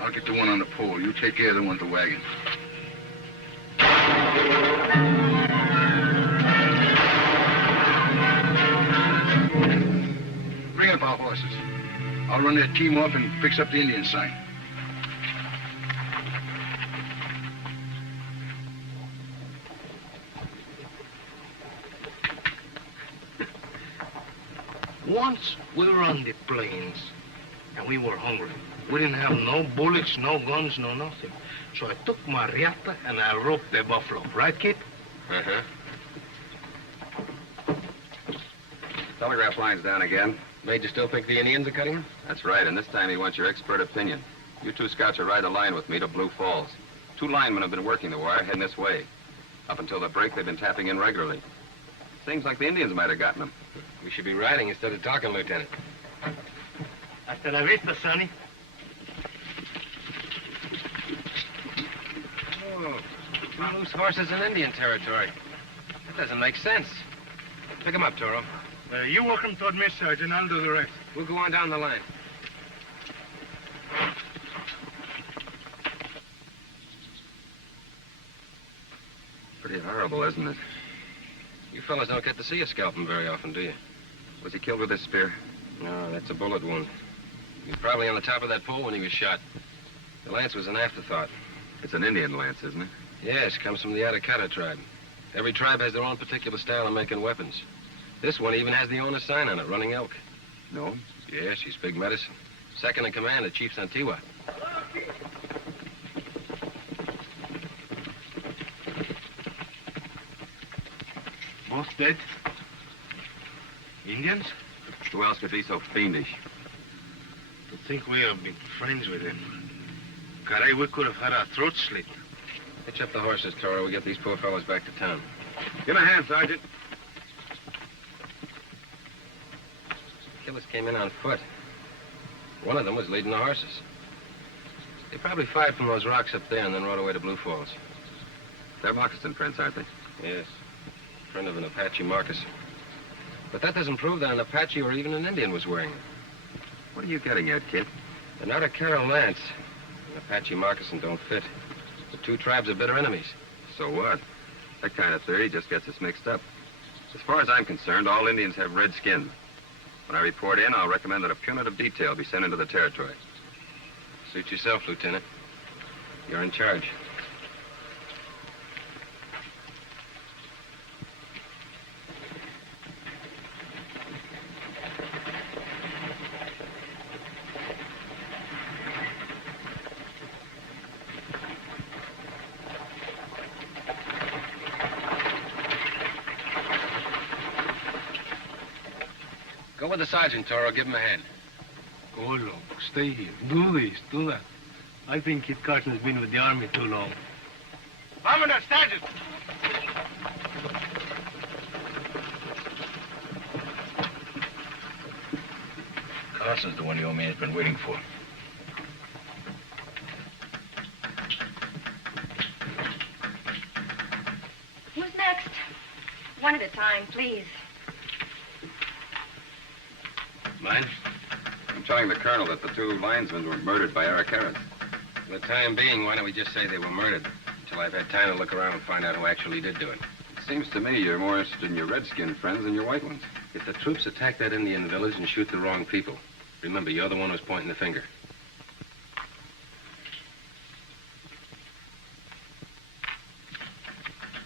I'll get the one on the pole. You take care of the one at the wagon. Bring up our horses. I'll run that team off and fix up the Indian sign. Once we were on the plains, and we were hungry. We didn't have no bullets, no guns, no nothing. So I took my riata and I roped the buffalo. Right, kid? Uh-huh. Telegraph line's down again. Major still think the Indians are cutting him? That's right, and this time he wants your expert opinion. You two scouts will ride the line with me to Blue Falls. 2 linemen have been working the wire heading this way. Up until the break, they've been tapping in regularly. Seems like the Indians might have gotten them. We should be riding instead of talking, Lieutenant. Hasta la vista, Sonny. Oh, 2 loose horses in Indian territory. That doesn't make sense. Pick them up, Toro. You walk them toward me, Sergeant. I'll do the rest. We'll go on down the line. Pretty horrible, isn't it? You fellas don't get to see a scalping very often, do you? Was he killed with his spear? No, that's a bullet wound. He was probably on the top of that pole when he was shot. The lance was an afterthought. It's an Indian lance, isn't it? Yes, comes from the Atacata tribe. Every tribe has their own particular style of making weapons. This one even has the owner's sign on it, running elk. No? Yeah, she's big medicine. Second in command of Chief Santiwa. Both dead? Indians? Who else could be so fiendish? To think we have been friends with him. Caray, we could have had our throats slit. Hitch up the horses, Toro. We get these poor fellows back to town. Give him a hand, Sergeant. Killers came in on foot. One of them was leading the horses. They probably fired from those rocks up there and then rode away to Blue Falls. They're moccasin prints, aren't they? Yes. Print of an Apache moccasin. But that doesn't prove that an Apache or even an Indian was wearing them. What are you getting at, kid? They're not a Carol Lance. An Apache moccasin don't fit. The 2 tribes are bitter enemies. So what? That kind of theory just gets us mixed up. As far as I'm concerned, all Indians have red skin. When I report in, I'll recommend that a punitive detail be sent into the territory. Suit yourself, Lieutenant. You're in charge. Go with the sergeant, Toro. Give him a hand. Go along. Stay here. Do this, do that. I think Kit Carson's been with the army too long. Vámonos, Sergeant! Carson's the one the old man's been waiting for. Who's next? One at a time, please. Mine? I'm telling the colonel that the 2 linesmen were murdered by Aracaras. For the time being, why don't we just say they were murdered until I've had time to look around and find out who actually did do it? It seems to me you're more interested in your red-skinned friends than your white ones. If the troops attack that Indian village and shoot the wrong people, remember, you're the one who's pointing the finger.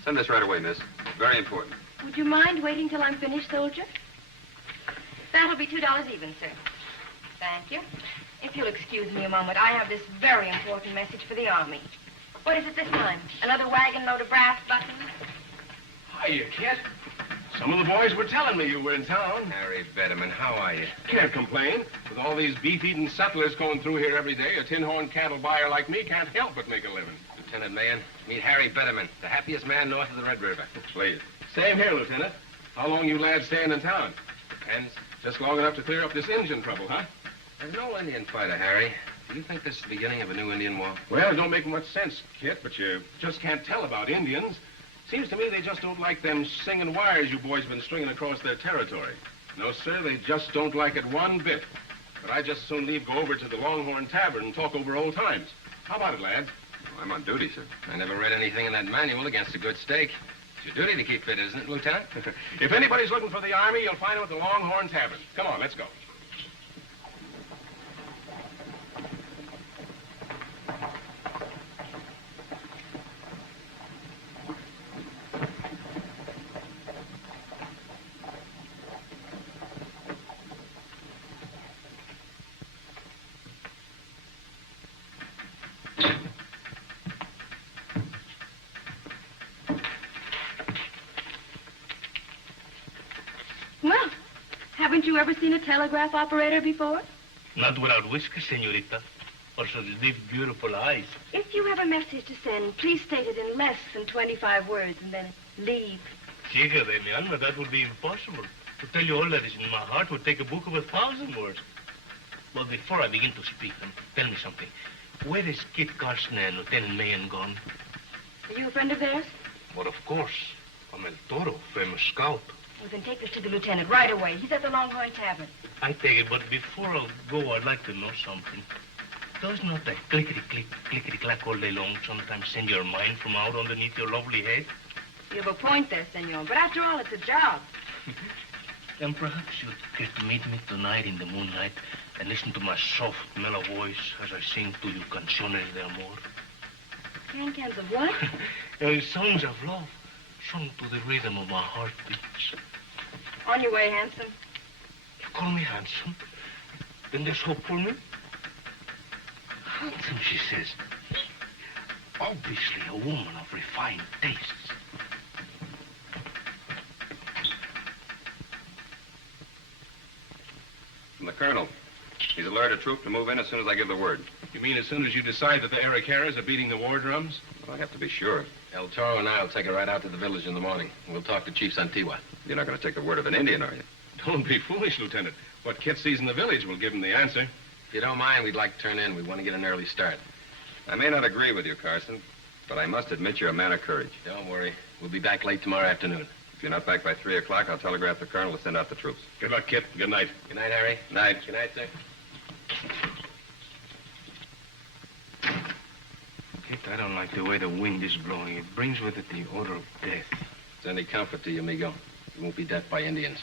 Send this right away, miss. Very important. Would you mind waiting till I'm finished, soldier? That'll be $2 even, sir. Thank you. If you'll excuse me a moment, I have this very important message for the Army. What is it this time? Another wagon load of brass buttons? Hiya, Kit. Some of the boys were telling me you were in town. Harry Betterman, how are you? Can't complain. With all these beef-eating settlers going through here every day, a tin-horn cattle buyer like me can't help but make a living. Lieutenant Mahan, meet Harry Betterman, the happiest man north of the Red River. Please. Same here, Lieutenant. How long you lads staying in town? Depends. Just long enough to clear up this Indian trouble, huh? There's no Indian fighter, Harry. Do you think this is the beginning of a new Indian war? Well, it don't make much sense, Kit, but you just can't tell about Indians. Seems to me they just don't like them singing wires you boys been stringing across their territory. No, sir, they just don't like it one bit. But I'd just as soon leave, go over to the Longhorn Tavern and talk over old times. How about it, lads? Oh, I'm on duty, sir. I never read anything in that manual against a good steak. It's your duty to keep fit, isn't it, Lieutenant? If anybody's looking for the Army, you'll find them at the Longhorn Tavern. Come on, let's go. Well, haven't you ever seen a telegraph operator before? Not without whiskers, senorita. Also the deep, beautiful eyes. If you have a message to send, please state it in less than 25 words and then leave. Chica de mi alma, that would be impossible. To tell you all that is in my heart would take a book of 1,000 words. But before I begin to speak, tell me something. Where is Kit Carson and Lieutenant Mayen gone? Are you a friend of theirs? Well, of course. I'm El Toro, famous scout. Well, then take this to the lieutenant right away. He's at the Longhorn Tavern. I take it, but before I go, I'd like to know something. Does not that clickety-click, clickety-clack all day long sometimes send your mind from out underneath your lovely head? You have a point there, senor. But after all, it's a job. Then perhaps you'd care to meet me tonight in the moonlight and listen to my soft, mellow voice as I sing to you canciones de amor. Can-cans of what? Songs of love, sung to the rhythm of my heartbeats. On your way, handsome. You call me handsome? Then there's hope for me? Handsome, she says. Obviously a woman of refined tastes. From the colonel. He's alerted a troop to move in as soon as I give the word. You mean as soon as you decide that the Aracaras are beating the war drums? Well, I have to be sure. El Toro and I'll take her right out to the village in the morning. We'll talk to Chief Santigua. You're not going to take the word of an Indian, are you? Don't be foolish, Lieutenant. What Kit sees in the village will give him the answer. If you don't mind, we'd like to turn in. We want to get an early start. I may not agree with you, Carson, but I must admit you're a man of courage. Don't worry. We'll be back late tomorrow afternoon. If you're not back by 3 o'clock, I'll telegraph the colonel to send out the troops. Good luck, Kit. Good night. Good night, Harry. Night. Good night, sir. Kit, I don't like the way the wind is blowing. It brings with it the odor of death. It's any comfort to you, amigo. You won't be death by Indians.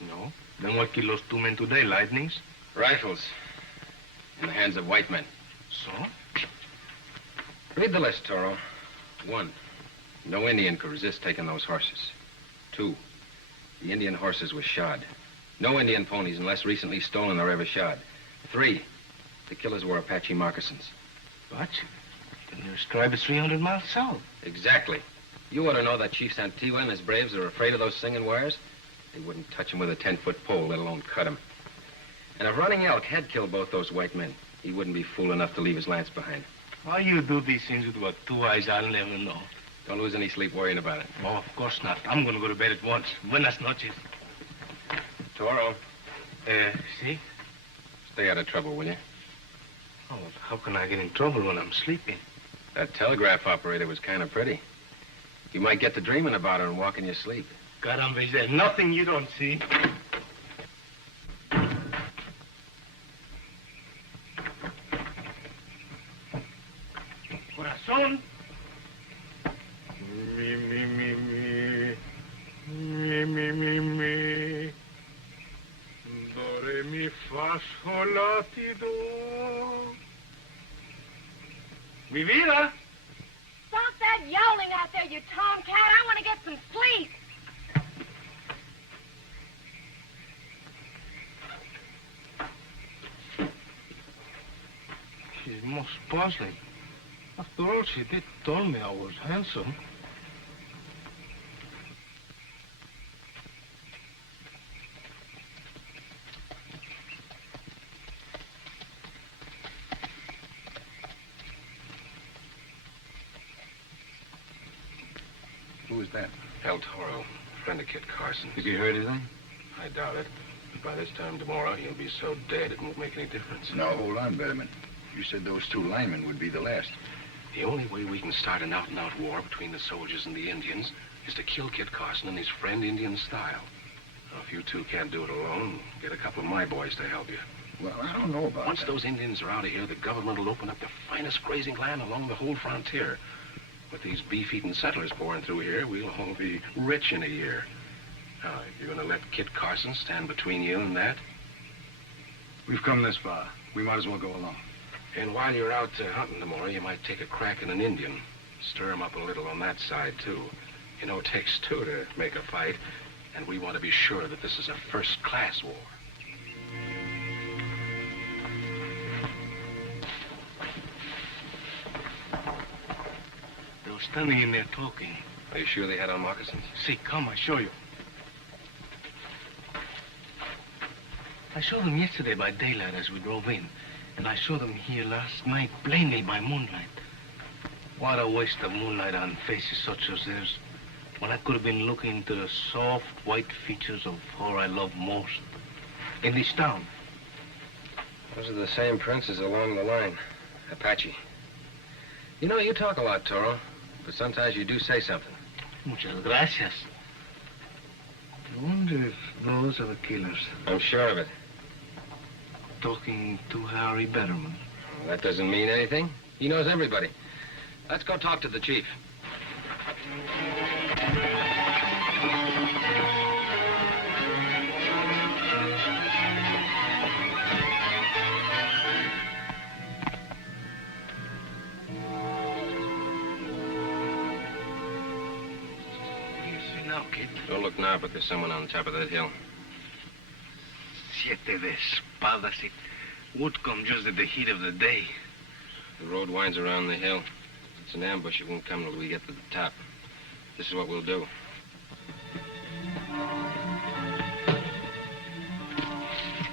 No? Then what killed those 2 men today? Lightnings? Rifles. In the hands of white men. So? Read the list, Toro. 1, no Indian could resist taking those horses. 2, the Indian horses were shod. No Indian ponies unless recently stolen or ever shod. 3, the killers were Apache moccasins. Apache? Then your tribe is 300 miles south. Exactly. You ought to know that Chief Santigua and his braves are afraid of those singing warriors. They wouldn't touch him with a 10-foot pole, let alone cut him. And if Running Elk had killed both those white men, he wouldn't be fool enough to leave his lance behind. Why you do these things with what 2 eyes? I'll never know. Don't lose any sleep worrying about it. Oh, of course not. I'm going to go to bed at once. Buenas noches. Toro, See? stay out of trouble, will you? Oh, well, how can I get in trouble when I'm sleeping? That telegraph operator was kind of pretty. You might get to dreaming about her and walk in your sleep. Caramba, is there nothing you don't see? Corazón. Mi, mi, mi, mi. Mi, mi, mi, mi. Do, re, mi, fa, sol, la, ti, do. Mi vida. Stop that yowling out there, you tomcat. I want to get some sleep. She's most puzzling. After all, she did tell me I was handsome. Who is that? El Toro, friend of Kit Carson. Have you heard anything? I doubt it. But by this time tomorrow, he'll be so dead it won't make any difference. No, hold on, Betterman. You said those 2 linemen would be the last. The only way we can start an out-and-out war between the soldiers and the Indians is to kill Kit Carson in his friend Indian style. Now, if you two can't do it alone, get a couple of my boys to help you. Well, I don't know about Once that. those Indians are out of here, the government will open up the finest grazing land along the whole frontier. With these beef-eating settlers pouring through here, we'll all be rich in a year. Now, you're going to let Kit Carson stand between you and that? We've come this far. We might as well go along. And while you're out hunting tomorrow, you might take a crack at an Indian. Stir him up a little on that side, too. You know, it takes two to make a fight, and we want to be sure that this is a first-class war. They were standing in there talking. Are you sure they had on moccasins? See, come, I show you. I saw them yesterday by daylight as we drove in, and I saw them here last night plainly by moonlight. What a waste of moonlight on faces such as theirs, when I could have been looking into the soft, white features of her I love most in this town. Those are the same princes along the line. Apache. You know, you talk a lot, Toro, but sometimes you do say something. Muchas gracias. I wonder if those are the killers. I'm sure of it. Talking to Harry Betterman. Well, that doesn't mean anything. He knows everybody. Let's go talk to the chief. What do you see now, kid? Don't look now, but there's someone on top of that hill. Siete de espadas. It would come just at the heat of the day. The road winds around the hill. It's an ambush. It won't come till we get to the top. This is what we'll do.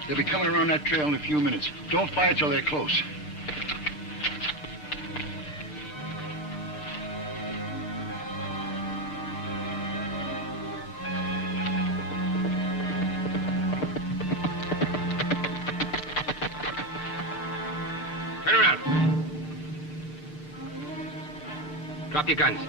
They'll be coming around that trail in a few minutes. Don't fire till they're close. Drop your guns.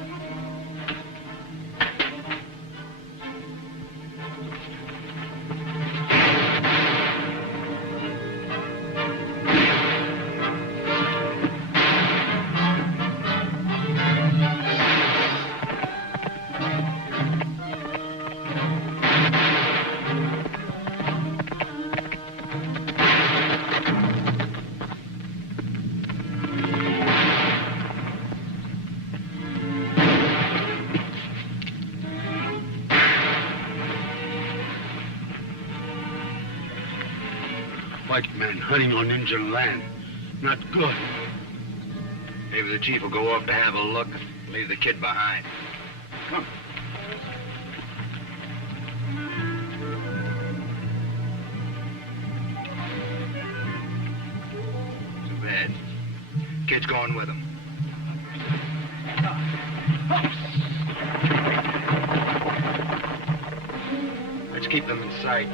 White man hunting on Indian land. Not good. Maybe the chief will go off to have a look, leave the kid behind. Come. Too bad. Kid's going with him. Let's keep them in sight.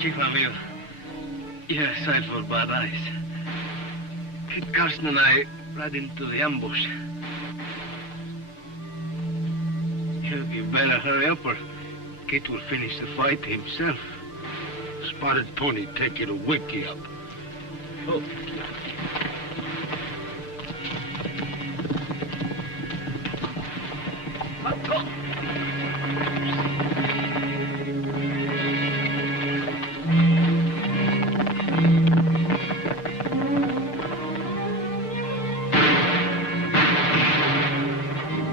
Chief Avil, you're sight for bad eyes. Kid Carson and I ride into the ambush. You better hurry up or Kid will finish the fight himself. Spotted pony take you to wake you up. Oh.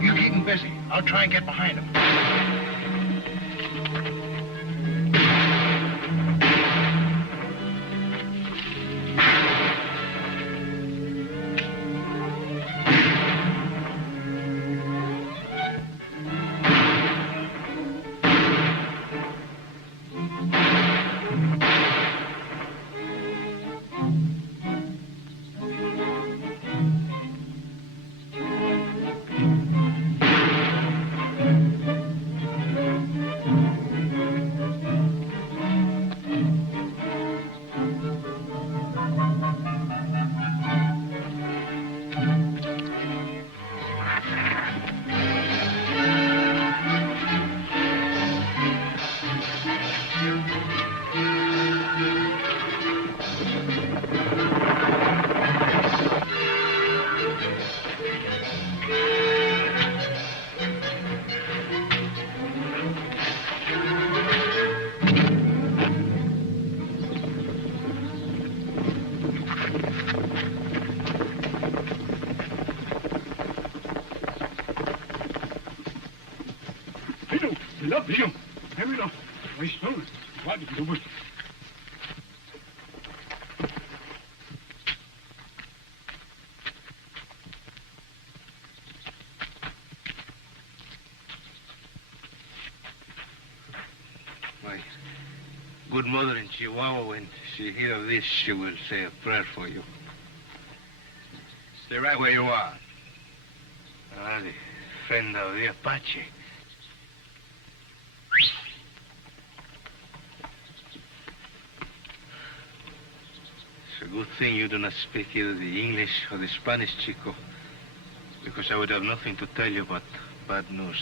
You keep him busy. I'll try and get behind him. Rápido. Rápido. Vai estão. Vai, do Good mother in Chihuahua, when she hear of this, she will say a prayer for you. Stay right where you are. The friend of the Apache. It's a good thing you do not speak either the English or the Spanish, Chico, because I would have nothing to tell you but bad news.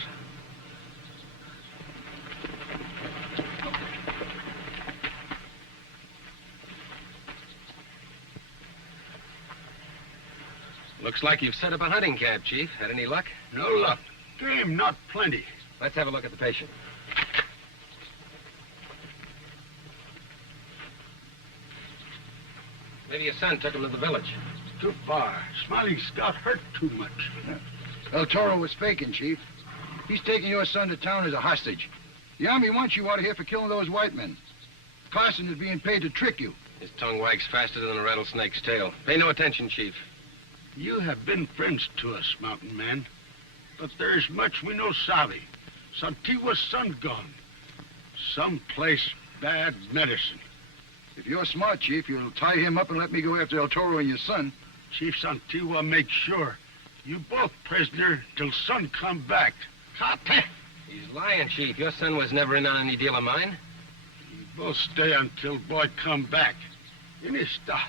Looks like you've set up a hunting camp, Chief. Had any luck? No luck. Game, not plenty. Let's have a look at the patient. Maybe your son took him to the village. Too far. Smiley's got hurt too much. El Toro was faking, Chief. He's taking your son to town as a hostage. The Army wants you out of here for killing those white men. Carson is being paid to trick you. His tongue wags faster than a rattlesnake's tail. Pay no attention, Chief. You have been friends to us, mountain man. But there's much we no sabe. Santiago's son gone. Someplace bad medicine. If you're smart, Chief, you'll tie him up and let me go after El Toro and your son. Chief Santigua make sure. You both prisoner till son come back. Cate. He's lying, Chief. Your son was never in on any deal of mine. You both stay until boy come back. In his stuff.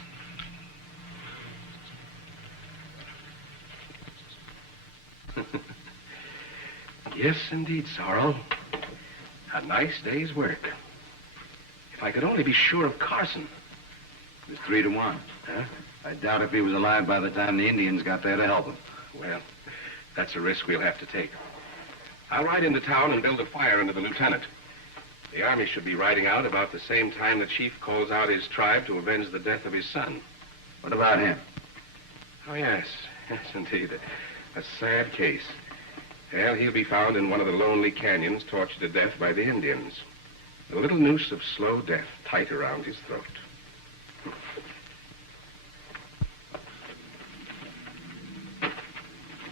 Yes, indeed, Sorrel. A nice day's work. If I could only be sure of Carson. It was 3-1. Huh? I doubt if he was alive by the time the Indians got there to help him. Well, that's a risk we'll have to take. I'll ride into town and build a fire under the lieutenant. The army should be riding out about the same time the chief calls out his tribe to avenge the death of his son. What about him? Oh, yes. Yes, indeed. A sad case. Well, he'll be found in one of the lonely canyons, tortured to death by the Indians. A little noose of slow death tight around his throat.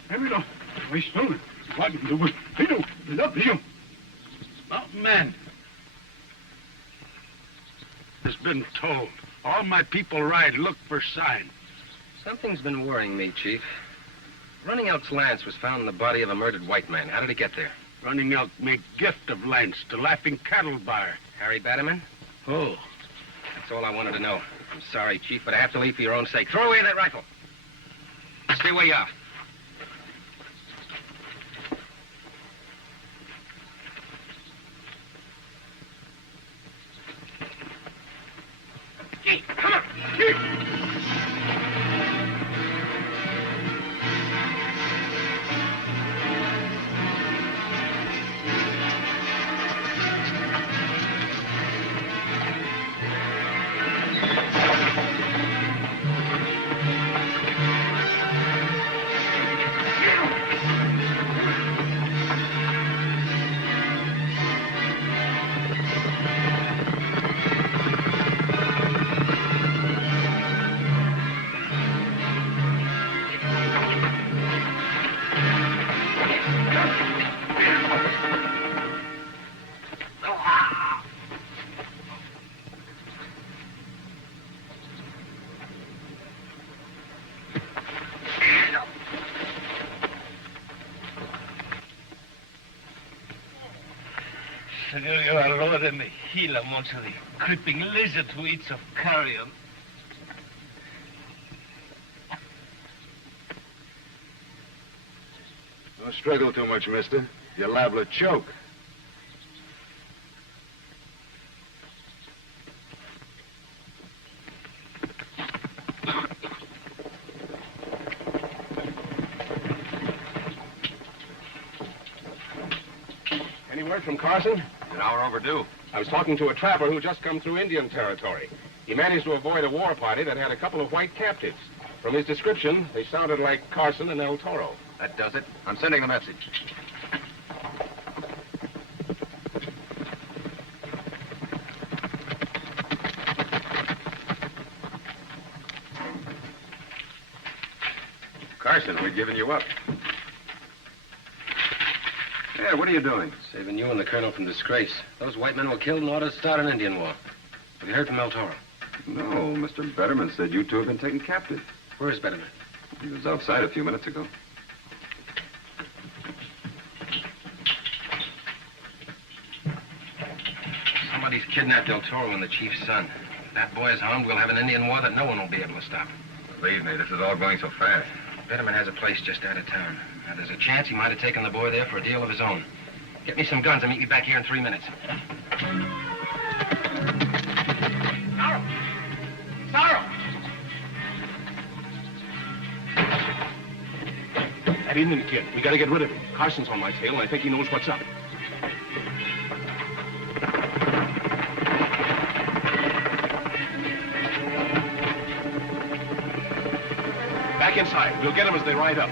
Rápido. Vai estão. Vai, do Rápido. Rápido. Mountain man. Has been told. All my people ride, look for sign. Something's been worrying me, Chief. Running Elk's lance was found in the body of a murdered white man. How did he get there? Running Elk make gift of lance to Laughing Cattle Bar. Harry Batterman? Oh. That's all I wanted to know. I'm sorry, Chief, but I have to leave for your own sake. Throw away that rifle. Stay where you are. Hey, come on! Senor, you are lower than the hill amongst the creeping lizard who eats of carrion. Don't struggle too much, mister. You're liable to choke. Any word from Carson? An hour overdue. I was talking to a trapper who just come through Indian territory. He managed to avoid a war party that had a couple of white captives. From his description, they sounded like Carson and El Toro. That does it. I'm sending the message. Carson, we've given you up. Yeah, what are you doing? Saving you and the colonel from disgrace. Those white men were killed in order to start an Indian war. Have you heard from El Toro? No, Mr. Betterman said you two have been taken captive. Where is Betterman? He was outside a few minutes ago. Somebody's kidnapped El Toro and the chief's son. If that boy is harmed, we'll have an Indian war that no one will be able to stop. Believe me, this is all going so fast. Betterman has a place just out of town. Now, there's a chance he might have taken the boy there for a deal of his own. Get me some guns and meet me back here in 3 minutes. Sorrow! That Indian kid. We gotta get rid of him. Carson's on my tail, and I think he knows what's up. Back inside. We'll get him as they ride up.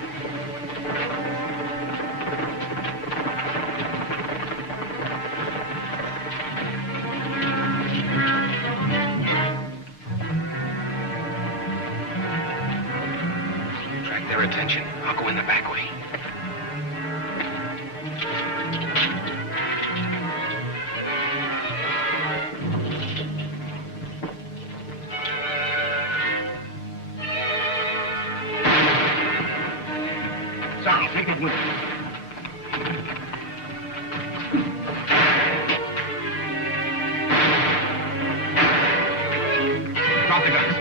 Attract their attention. I'll go in the back way. Sorrow, take it with you. Drop the guns.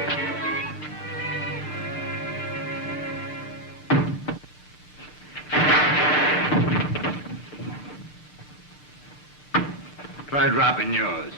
Try dropping yours.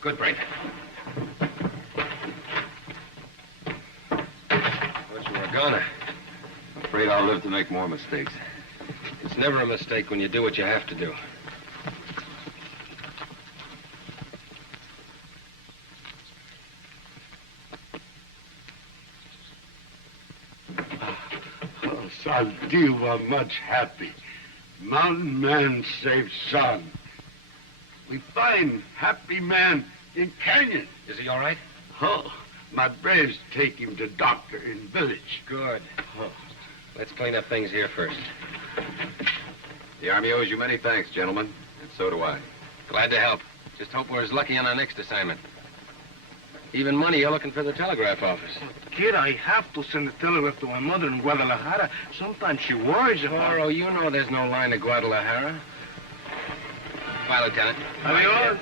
Good break. Thought you were a goner. Afraid I'll live to make more mistakes. It's never a mistake when you do what you have to do. Oh, son, you were much happy. Mountain man saved son. We find happy man in canyon. Is he all right? Oh, my braves take him to doctor in village. Good. Oh. Let's clean up things here first. The Army owes you many thanks, gentlemen, and so do I. Glad to help. Just hope we're as lucky on our next assignment. Even money, you're looking for the telegraph office. Kid, I have to send a telegraph to my mother in Guadalajara. Sometimes she worries about... Toro, you know there's no line to Guadalajara. Bye, Lieutenant. Adios.